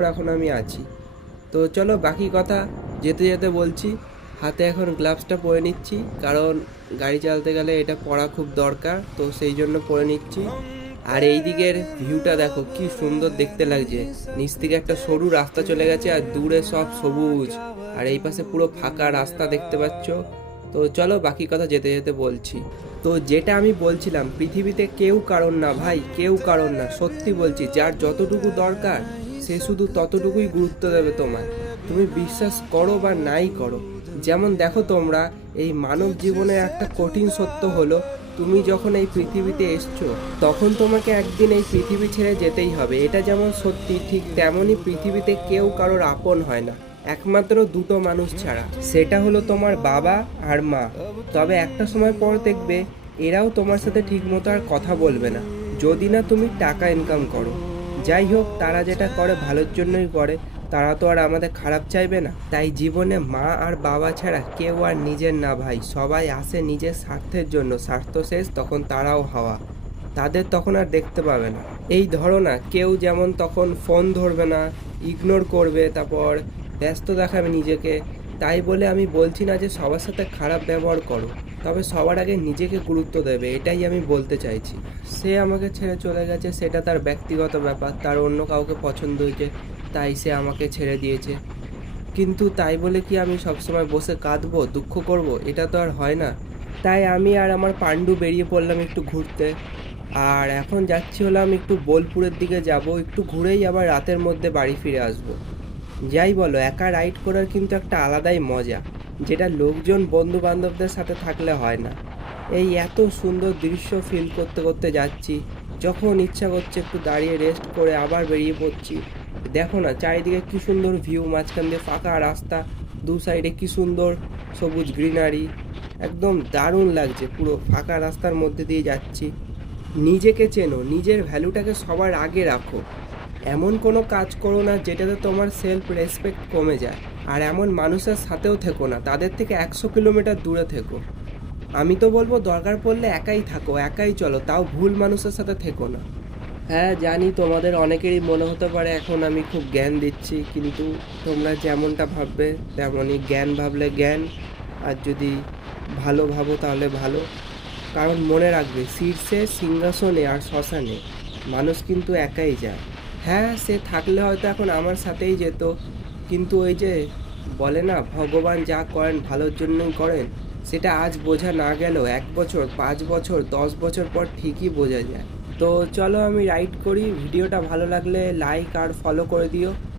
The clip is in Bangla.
এখন আমি আছি। তো চলো বাকি কথা যেতে যেতে বলছি। হাতে এখন গ্লাভসটা পরে নিচ্ছি, কারণ গাড়ি চালাতে গেলে এটা পরা খুব দরকার, তো সেই জন্য পরে নিচ্ছি। আর এই দিকের ভিউটা দেখো কি সুন্দর দেখতে লাগছে। নিচ থেকে একটা সরু রাস্তা চলে গেছে আর দূরে সব সবুজ, আর এই পাশে পুরো ফাঁকা রাস্তা দেখতে পাচ্ছ। তো চলো বাকি কথা যেতে যেতে বলছি। তো যেটা আমি বলছিলাম, পৃথিবীতে কেউ কারণ না ভাই, কেউ কারণ না, সত্যি বলছি। যার যতটুকু দরকার সে শুধু ততটুকুই গুরুত্ব দেবে তোমায়, তুমি বিশ্বাস করো বা নাই করো। যেমন দেখো তোমরা, এই মানব জীবনের একটা কঠিন সত্য হলো, তুমি যখন এই পৃথিবীতে এসছো তখন তোমাকে একদিন এই পৃথিবী ছেড়ে যেতেই হবে। এটা যেমন সত্যি, ঠিক তেমনই পৃথিবীতে কেউ কারোর আপন হয় না, একমাত্র দুটো মানুষ ছাড়া, সেটা হলো তোমার বাবা আর মা। তবে একটা সময় পর দেখবে এরাও তোমার সাথে ঠিকমতো আর কথা বলবে না, যদি না তুমি টাকা ইনকাম করো। যাই হোক, তারা যেটা করে ভালোর জন্যই করে, তারা তো আর আমাদের খারাপ চাইবে না। তাই জীবনে মা আর বাবা ছাড়া কেউ আর নিজের না ভাই, সবাই আসে নিজের স্বার্থের জন্য, স্বার্থ শেষ তখন তারাও হাওয়া, তাদের তখন আর দেখতে পাবে না। এই ধরো না, কেউ যেমন তখন ফোন ধরবে না, ইগনোর করবে, তারপর ব্যস্ত দেখাবে নিজেকে। তাই বলে আমি বলছি না যে সবার সাথে খারাপ ব্যবহার করো, তবে সবার আগে নিজেকে গুরুত্ব দেবে, এটাই আমি বলতে চাইছি। সে আমাকে ছেড়ে চলে গেছে, সেটা তার ব্যক্তিগত ব্যাপার, তার অন্য কাউকে পছন্দ হয়েছে তাই সে আমাকে ছেড়ে দিয়েছে। কিন্তু তাই বলে কি আমি সবসময় বসে কাঁদবো, দুঃখ করব? এটা তো আর হয় না। তাই আমি আর আমার পাণ্ডু বেরিয়ে পড়লাম একটু ঘুরতে। আর এখন যাচ্ছি হলাম একটু বোলপুরের দিকে যাব, একটু ঘুরেই আবার রাতের মধ্যে বাড়ি ফিরে আসব। যাই বলো, একা রাইড করার কিন্তু একটা আলাদাই মজা, যেটা লোকজন বন্ধু বান্ধবদের সাথে থাকলে হয় না। এই এত সুন্দর দৃশ্য ফিল করতে করতে যাচ্ছি, যখন ইচ্ছা করছে একটু দাঁড়িয়ে রেস্ট করে আবার বেরিয়ে পড়ছি। দেখো না চারিদিকে কি সুন্দর ভিউ, মাঝখান দিয়ে ফাঁকা রাস্তা, দু সাইডে কি সুন্দর সবুজ গ্রিনারি, একদম দারুণ লাগছে। পুরো ফাঁকা রাস্তার মধ্যে দিয়ে যাচ্ছি। নিজেকে চেনো, নিজের ভ্যালুটাকে সবার আগে রাখো। এমন কোনো কাজ করো না যেটাতে তোমার সেলফ রেসপেক্ট কমে যায়। আর এমন মানুষের সাথেও থেকো না, তাদের থেকে 100 কিলোমিটার দূরে থেকো। আমি তো বলবো দরকার পড়লে একাই থাকো, একাই চলো, তাও ভুল মানুষের সাথে থেকো না। হ্যাঁ জানি, তোমাদের অনেকেরই মনে হতে পারে এখন আমি খুব জ্ঞান দিচ্ছি, কিন্তু তোমরা যেমনটা ভাববে তেমনই। জ্ঞান ভাবলে জ্ঞান, আর যদি ভালো ভাবো তাহলে ভালো। কারণ মনে রাখবে, শীর্ষে সিংহাসনে আর শ্মশানে মানুষ কিন্তু একাই যায়। হ্যাঁ, সে থাকলে হয়তো এখন আমার সাথেই যেত, কিন্তু ওই যে বলে না, ভগবান যা করেন ভালোর জন্যই করেন, সেটা আজ বোঝা না গেলেও 1 বছর, 5 বছর, 10 বছর পর ঠিকই বোঝা যায়। তো চলো আমি রাইড করি। ভিডিওটা ভালো লাগলে লাইক আর ফলো করে দিও।